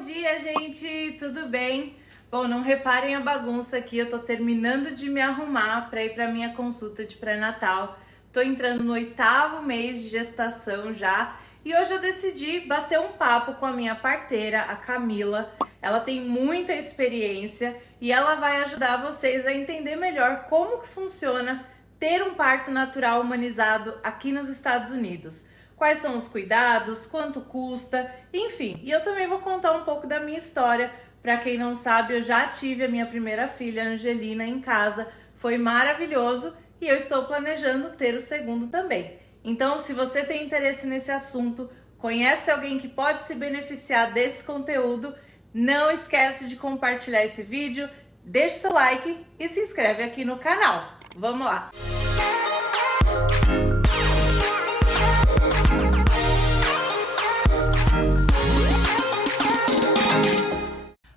Bom dia, gente! Tudo bem? Bom, não reparem a bagunça aqui, eu tô terminando de me arrumar para ir para minha consulta de pré-natal. Tô entrando no 8º mês de gestação já e hoje eu decidi bater um papo com a minha parteira, a Camila. Ela tem muita experiência e ela vai ajudar vocês a entender melhor como que funciona ter um parto natural humanizado aqui nos Estados Unidos. Quais são os cuidados, quanto custa, enfim. E eu também vou contar um pouco da minha história. Para quem não sabe, eu já tive a minha primeira filha, Angelina, em casa. Foi maravilhoso e eu estou planejando ter o segundo também. Então, se você tem interesse nesse assunto, conhece alguém que pode se beneficiar desse conteúdo, não esquece de compartilhar esse vídeo, deixe seu like e se inscreve aqui no canal. Vamos lá!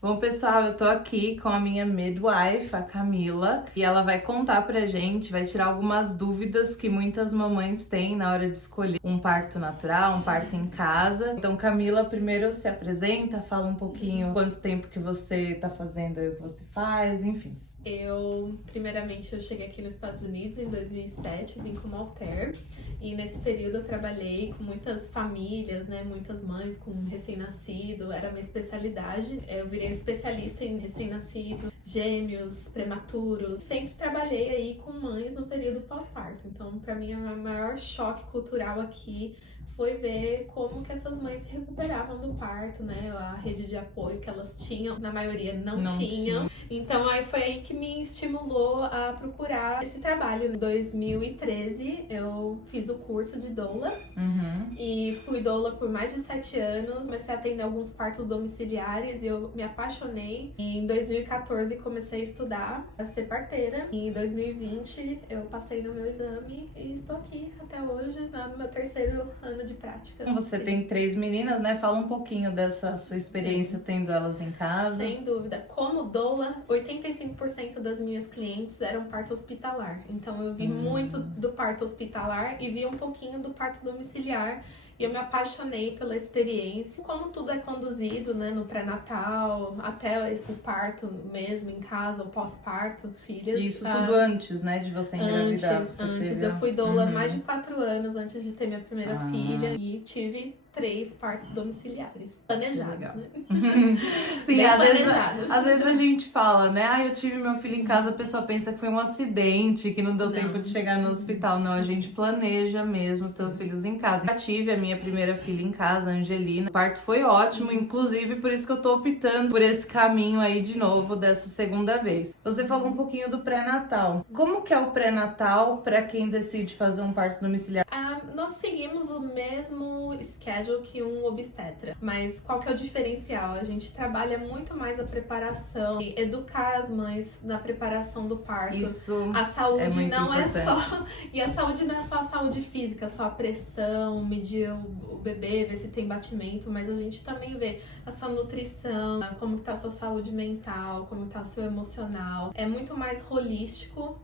Bom, pessoal, eu tô aqui com a minha midwife, a Camila, e ela vai contar pra gente, vai tirar algumas dúvidas que muitas mamães têm na hora de escolher um parto natural, um parto em casa. Então, Camila, primeiro se apresenta, fala um pouquinho quanto tempo que você tá fazendo e o que você faz, enfim. Primeiramente, eu cheguei aqui nos Estados Unidos em 2007, vim como au pair, e nesse período eu trabalhei com muitas famílias, né, muitas mães com recém-nascido, era minha especialidade. Eu virei especialista em recém-nascido, gêmeos, prematuros, sempre trabalhei aí com mães no período pós-parto, então para mim o maior choque cultural aqui foi ver como que essas mães se recuperavam do parto, né? A rede de apoio que elas tinham, na maioria não tinham. Então aí foi aí que me estimulou a procurar esse trabalho. Em 2013 eu fiz o curso de doula e fui doula por mais de 7 anos. Comecei a atender alguns partos domiciliares e eu me apaixonei. E em 2014 comecei a estudar a ser parteira. E em 2020 eu passei no meu exame e estou aqui até hoje, no meu 3º ano de prática. Você tem 3 meninas, né? Fala um pouquinho dessa sua experiência tendo elas em casa. Sem dúvida. Como doula, 85% das minhas clientes eram parto hospitalar. Então eu vi muito do parto hospitalar e vi um pouquinho do parto domiciliar. E eu me apaixonei pela experiência, como tudo é conduzido, né, no pré-natal, até o parto mesmo, em casa, o pós-parto, filhas. Isso tudo antes, né, de você engravidar. Antes. Eu fui doula mais de 4 anos antes de ter minha primeira filha e tive 3 partos domiciliares planejados, né? Sim, às vezes a gente fala, né? Eu tive meu filho em casa, a pessoa pensa que foi um acidente, que não deu tempo de chegar no hospital. Não, a gente planeja mesmo ter os filhos em casa. Eu tive a minha primeira filha em casa, a Angelina. O parto foi ótimo, inclusive por isso que eu tô optando por esse caminho aí de novo, dessa segunda vez. Você falou um pouquinho do pré-natal. Como que é o pré-natal para quem decide fazer um parto domiciliar? Nós seguimos o mesmo schedule que um obstetra, mas qual que é o diferencial? A gente trabalha muito mais a preparação, educar as mães na preparação do parto. Isso a saúde é muito não importante. é só, e a saúde não é só a saúde física, só a pressão, medir o bebê, ver se tem batimento, mas a gente também vê a sua nutrição, como que tá a sua saúde mental, como que tá o seu emocional. É muito mais holístico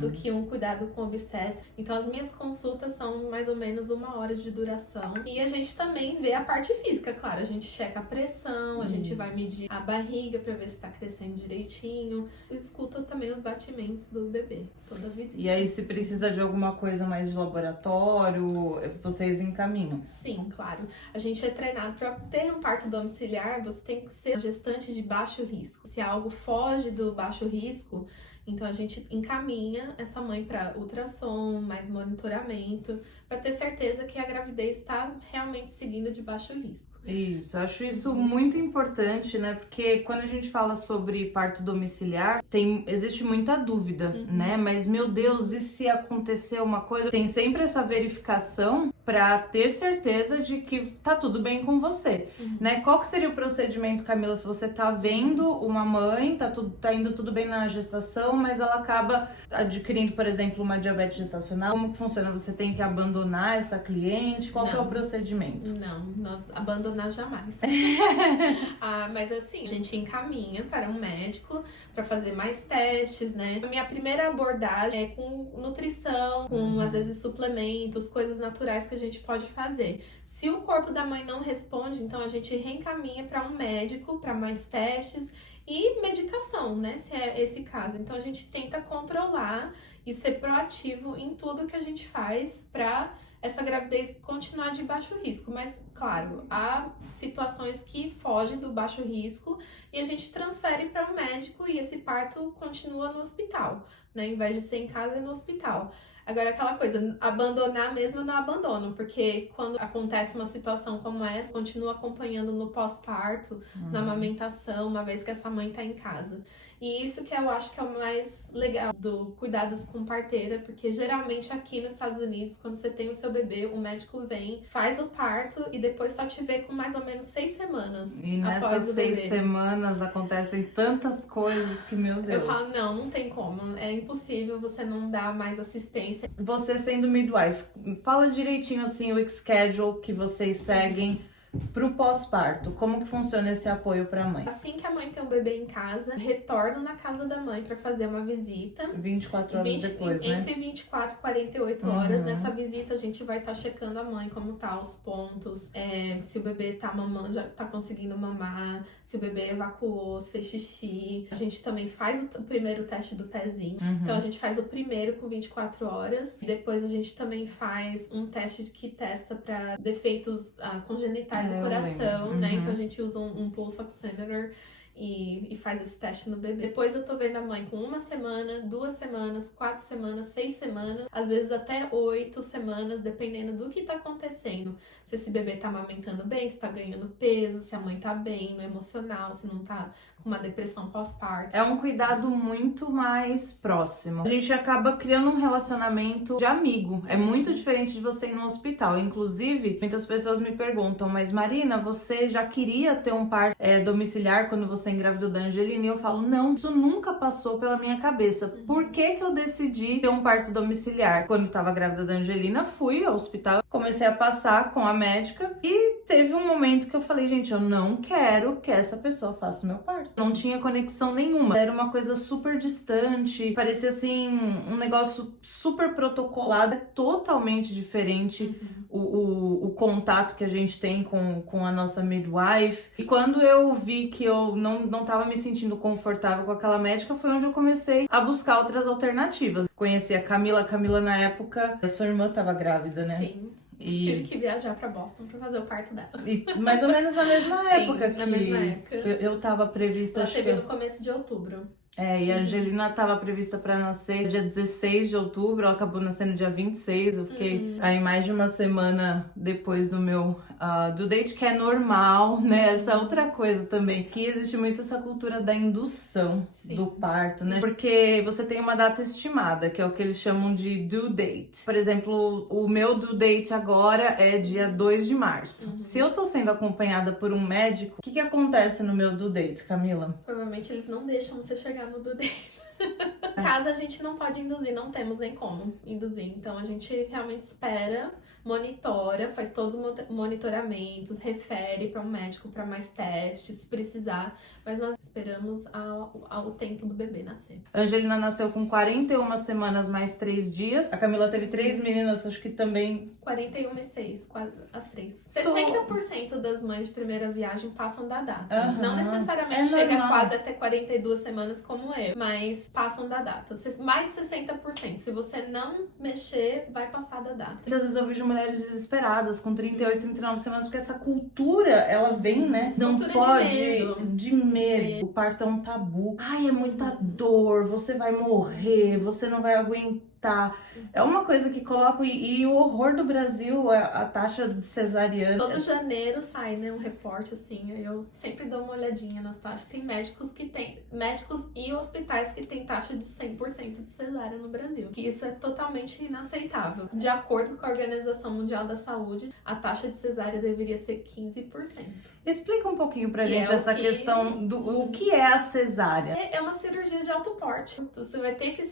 do que um cuidado com obstetra. Então as minhas consultas são mais ou menos 1 hora de duração. E a gente também vê a parte física, claro. A gente checa a pressão, a gente vai medir a barriga pra ver se tá crescendo direitinho. Escuta também os batimentos do bebê, toda visita. E aí, se precisa de alguma coisa mais de laboratório, vocês encaminham? Sim, claro. A gente é treinado para ter um parto domiciliar, você tem que ser gestante de baixo risco. Se algo foge do baixo risco, então a gente encaminha essa mãe para ultrassom, mais monitoramento, para ter certeza que a gravidez está realmente seguindo de baixo risco. Isso, eu acho isso muito importante, né? Porque quando a gente fala sobre parto domiciliar, existe muita dúvida, né? Mas, meu Deus, e se acontecer uma coisa? Tem sempre essa verificação para ter certeza de que tá tudo bem com você, né? Qual que seria o procedimento, Camila, se você tá vendo uma mãe, tá indo tudo bem na gestação, mas ela acaba adquirindo, por exemplo, uma diabetes gestacional? Como que funciona? Você tem que abandonar essa cliente? Qual que é o procedimento? Não, nós abandonamos abandonar jamais. Mas assim, a gente encaminha para um médico para fazer mais testes, né? A minha primeira abordagem é com nutrição, com às vezes suplementos, coisas naturais que a gente pode fazer. Se o corpo da mãe não responde, então a gente reencaminha para um médico para mais testes e medicação, né? Se é esse caso. Então a gente tenta controlar e ser proativo em tudo que a gente faz para essa gravidez continuar de baixo risco. Mas, claro, há situações que fogem do baixo risco e a gente transfere para um médico e esse parto continua no hospital, né? Em vez de ser em casa, é no hospital. Agora, aquela coisa, abandonar mesmo eu não abandono, porque quando acontece uma situação como essa, continuo acompanhando no pós-parto, na amamentação, uma vez que essa mãe tá em casa. E isso que eu acho que é o mais legal do cuidados com parteira, porque geralmente aqui nos Estados Unidos, quando você tem o seu bebê, o médico vem, faz o parto e depois só te vê com mais ou menos 6 semanas. E nessas 6 semanas acontecem tantas coisas que, meu Deus. Eu falo, não tem como, é impossível você não dar mais assistência. Você sendo midwife, fala direitinho assim o schedule que vocês seguem pro pós-parto. Como que funciona esse apoio pra mãe? Assim que a mãe tem um bebê em casa, retorno na casa da mãe pra fazer uma visita. 24 horas depois, né? Entre 24 e 48 horas. Nessa visita a gente vai estar checando a mãe, como tá os pontos, se o bebê tá mamando, já tá conseguindo mamar, se o bebê evacuou, se fez xixi. A gente também faz o primeiro teste do pezinho. Então a gente faz o primeiro com 24 horas. Depois a gente também faz um teste que testa pra defeitos congenitais do coração, né? Então a gente usa um pulse oximeter e faz esse teste no bebê. Depois eu tô vendo a mãe com 1 semana, 2 semanas, 4 semanas, 6 semanas, às vezes até 8 semanas, dependendo do que tá acontecendo. Se esse bebê tá amamentando bem, se tá ganhando peso, se a mãe tá bem no emocional, se não tá com uma depressão pós-parto. É um cuidado muito mais próximo. A gente acaba criando um relacionamento de amigo. É muito diferente de você ir no hospital. Inclusive, muitas pessoas me perguntam, mas Marina, você já queria ter um parto domiciliar quando você engravidou da Angelina? E eu falo, não, isso nunca passou pela minha cabeça. Por que que eu decidi ter um parto domiciliar? Quando eu tava grávida da Angelina, fui ao hospital, comecei a passar com a médica e teve um momento que eu falei, gente, eu não quero que essa pessoa faça o meu parto. Não tinha conexão nenhuma. Era uma coisa super distante, parecia assim, um negócio super protocolado. É totalmente diferente o contato que a gente tem com a nossa midwife. E quando eu vi que eu não tava me sentindo confortável com aquela médica, foi onde eu comecei a buscar outras alternativas. Conheci a Camila na época, a sua irmã tava grávida, né? Sim. Tive que viajar pra Boston pra fazer o parto dela. E mais ou menos na mesma época na mesma época. Eu tava prevista... Ela teve no começo de outubro. E a Angelina estava prevista para nascer dia 16 de outubro, ela acabou nascendo dia 26. Eu fiquei aí mais de uma semana depois do meu due date, que é normal, né? Essa outra coisa também, que existe muito essa cultura da indução do parto, né? Porque você tem uma data estimada, que é o que eles chamam de due date. Por exemplo, o meu due date agora é dia 2 de março. Se eu tô sendo acompanhada por um médico, o que acontece no meu due date, Camila? Provavelmente eles não deixam você chegar no due date. No caso, a gente não pode induzir, não temos nem como induzir. Então a gente realmente espera, monitora, faz todos os monitoramentos, refere para um médico para mais testes, se precisar. Mas nós esperamos ao tempo do bebê nascer. A Angelina nasceu com 41 semanas mais 3 dias. A Camila teve 3 meninas, acho que também... 41 e 6, quase as 3. 60% das mães de primeira viagem passam da data. Não necessariamente chega quase até 42 semanas como eu, mas passam da data. Mais de 60%. Se você não mexer, vai passar da data. Às vezes eu vejo mulheres desesperadas com 38, 39 semanas, porque essa cultura, ela vem, né? Não pode... De medo. O parto é um tabu. Ai, é muita dor, você vai morrer, você não vai aguentar. É uma coisa que coloca... E o horror do Brasil, a taxa de cesariana... Todo janeiro sai, né, um reporte assim, eu sempre dou uma olhadinha nas taxas. Tem médicos e hospitais que têm taxa de 100% de cesárea no Brasil, que isso é totalmente inaceitável. De acordo com a Organização Mundial da Saúde, a taxa de cesárea deveria ser 15%. Explica um pouquinho pra gente essa questão do o que é a cesárea. É uma cirurgia de alto porte. Você vai ter que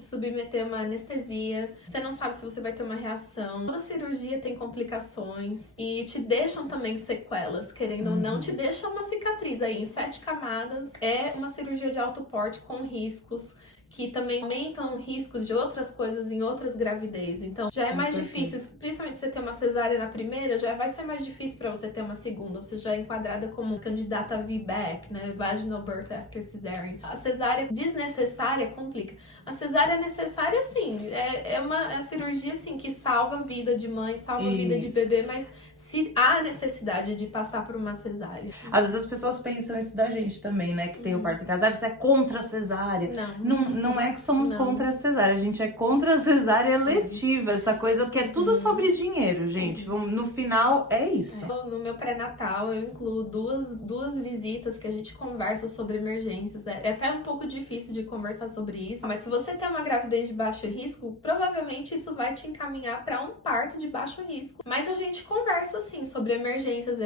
submeter uma anestesia, você não sabe se você vai ter uma reação. Toda cirurgia tem complicações e te deixam também sequelas, querendo ou não, te deixa uma cicatriz aí em 7 camadas. É uma cirurgia de alto porte com riscos que também aumentam o risco de outras coisas em outras gravidez. Então, já é mais difícil, principalmente se você ter uma cesárea na primeira, já vai ser mais difícil para você ter uma segunda. Você já é enquadrada como candidata a VBAC, né? Vaginal Birth After Cesarean. A cesárea desnecessária complica. A cesárea necessária, sim, é uma cirurgia, assim, que salva a vida de mãe, salva a vida de bebê, mas se há necessidade de passar por uma cesárea. Às vezes as pessoas pensam isso da gente também, né? Que tem o parto em casa. Ah, você é contra a cesárea. Não é que somos contra a cesárea. A gente é contra a cesárea eletiva. Essa coisa que é tudo sobre dinheiro, gente. No final, é isso. No meu pré-natal, eu incluo duas visitas que a gente conversa sobre emergências. É até um pouco difícil de conversar sobre isso. Mas se você tem uma gravidez de baixo risco, provavelmente isso vai te encaminhar para um parto de baixo risco. Mas a gente conversa assim, sobre emergências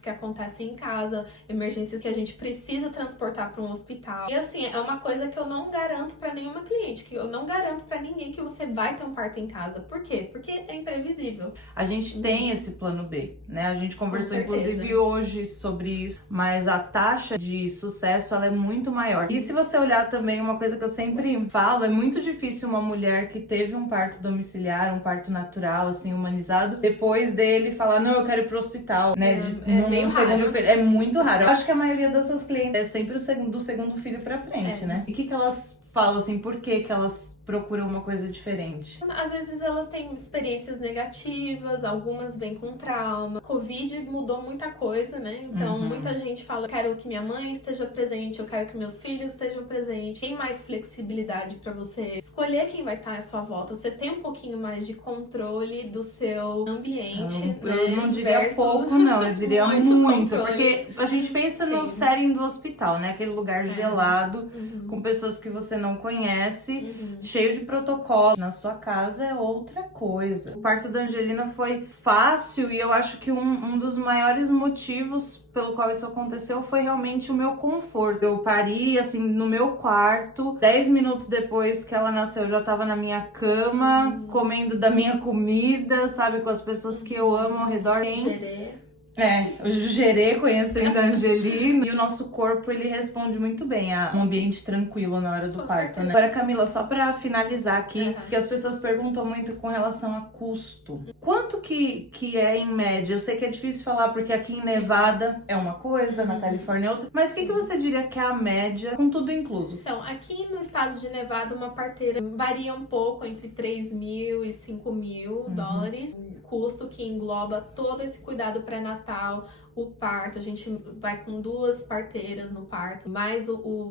que acontecem em casa, emergências que a gente precisa transportar para um hospital. E assim, é uma coisa que eu não garanto para nenhuma cliente, que eu não garanto para ninguém que você vai ter um parto em casa. Por quê? Porque é imprevisível. A gente tem esse plano B, né? A gente conversou inclusive hoje sobre isso, mas a taxa de sucesso ela é muito maior. E se você olhar também, uma coisa que eu sempre falo, é muito difícil uma mulher que teve um parto domiciliar, um parto natural, assim, humanizado, depois dele falar, não, eu quero ir pro hospital, né? No segundo filho. É muito raro. Eu acho que a maioria das suas clientes é sempre do segundo filho pra frente, né? E o que elas falam, assim, por que elas procuram uma coisa diferente? Às vezes elas têm experiências negativas, algumas vêm com trauma. Covid mudou muita coisa, né? Então muita gente fala, eu quero que minha mãe esteja presente, eu quero que meus filhos estejam presentes. Tem mais flexibilidade pra você escolher quem vai estar à sua volta. Você tem um pouquinho mais de controle do seu ambiente, Eu não diria pouco, não. Eu diria muito. Porque a gente pensa no setting do hospital, né? Aquele lugar gelado, com pessoas que você não conhece, cheio de protocolo. Na sua casa é outra coisa. O parto da Angelina foi fácil e eu acho que um dos maiores motivos pelo qual isso aconteceu foi realmente o meu conforto. Eu pari, assim, no meu quarto. 10 minutos depois que ela nasceu, eu já tava na minha cama, comendo da minha comida, sabe? Com as pessoas que eu amo ao redor. O Gerê, conhecendo a Angelina. E o nosso corpo, ele responde muito bem a um ambiente tranquilo na hora do parto, né? Agora, Camila, só pra finalizar aqui, que as pessoas perguntam muito com relação a custo. Quanto que é em média? Eu sei que é difícil falar, porque aqui em Nevada é uma coisa, na Califórnia é outra. Mas o que você diria que é a média, com tudo incluso? Então, aqui no estado de Nevada, uma parteira varia um pouco entre 3 mil e 5 mil dólares. Custo que engloba todo esse cuidado pré-natal, o parto. A gente vai com 2 parteiras no parto, mais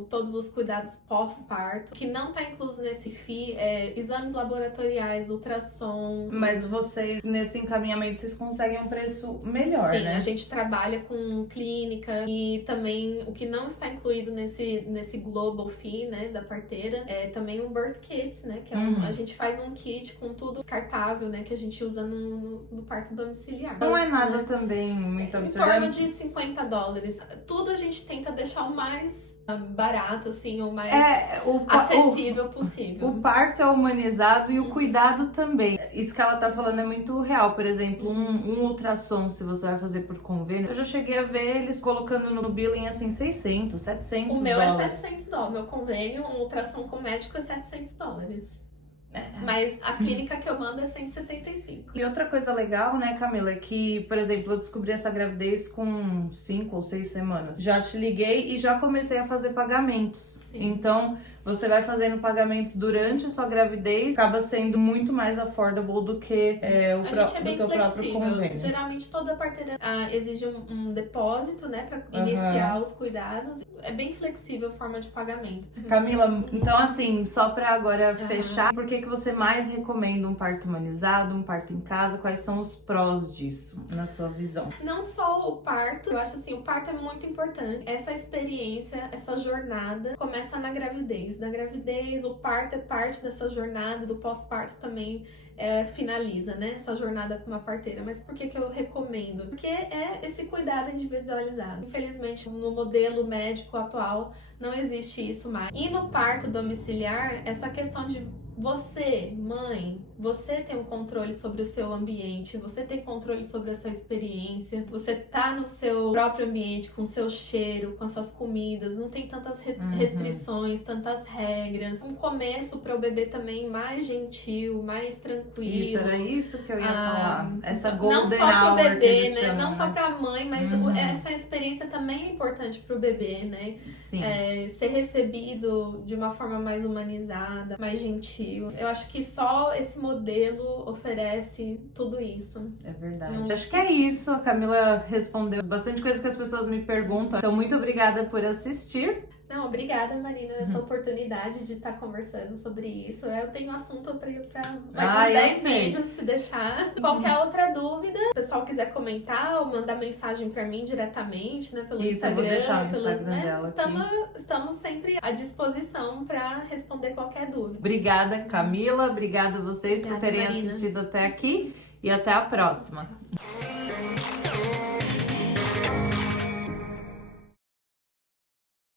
todos os cuidados pós-parto. O que não tá incluso nesse FII é exames laboratoriais, ultrassom. Mas vocês, nesse encaminhamento, vocês conseguem um preço melhor, né? Sim, a gente trabalha com clínica e também o que não está incluído nesse Global FII, né, da parteira, é também um Birth Kit, né, que é a gente faz um kit com tudo descartável, né, que a gente usa no parto domiciliar. Não é nada também muito absurdo. Em torno de 50 dólares. Tudo a gente tenta deixar o mais barato, assim, o mais acessível possível. O parto é humanizado e o cuidado também. Isso que ela tá falando é muito real. Por exemplo, um ultrassom, se você vai fazer por convênio, eu já cheguei a ver eles colocando no billing, assim, 600, 700 O meu dólares. é 700 dólares. Meu convênio, um ultrassom com médico é 700 dólares. Mas a clínica que eu mando é 175. E outra coisa legal, né, Camila, é que, por exemplo, eu descobri essa gravidez com 5 ou 6 semanas. Já te liguei e já comecei a fazer pagamentos. Sim. Então, você vai fazendo pagamentos durante a sua gravidez, acaba sendo muito mais affordable do que o próprio convênio. Geralmente toda parteira exige um depósito, né, pra iniciar os cuidados. É bem flexível a forma de pagamento. Camila, então assim, só pra agora fechar, por que você mais recomenda um parto humanizado, um parto em casa? Quais são os prós disso, na sua visão? Não só o parto, eu acho assim, o parto é muito importante. Essa experiência, essa jornada começa na gravidez. Na gravidez, o parto é parte dessa jornada, do pós-parto também finaliza, né? Essa jornada com uma parteira. Mas por que eu recomendo? Porque é esse cuidado individualizado. Infelizmente, no modelo médico atual, não existe isso mais. E no parto domiciliar, essa questão de você, mãe, você tem um controle sobre o seu ambiente, você tem controle sobre a sua experiência, você tá no seu próprio ambiente, com o seu cheiro, com as suas comidas, não tem tantas restrições, tantas regras. Um começo para o bebê também mais gentil, mais tranquilo. Isso, era isso que eu ia falar. Essa golden não só pro hour bebê, que eles né? chamam, Não só né? pra mãe, mas essa experiência também é importante pro bebê, né? Sim. Ser recebido de uma forma mais humanizada, mais gentil. Eu acho que só esse modelo oferece tudo isso. É verdade. Acho que é isso. A Camila respondeu bastante coisa que as pessoas me perguntam. Então, muito obrigada por assistir. Não, obrigada, Marina, essa oportunidade de estar conversando sobre isso. Eu tenho assunto para mais uns 10 vídeos, se deixar. Qualquer outra dúvida, se o pessoal quiser comentar ou mandar mensagem para mim diretamente, né, pelo Isso, Instagram. eu vou deixar o Instagram dela estamos sempre à disposição para responder qualquer dúvida. Obrigada, Camila. Obrigada a vocês por Obrigada, terem Marina. assistido até aqui. E até a próxima.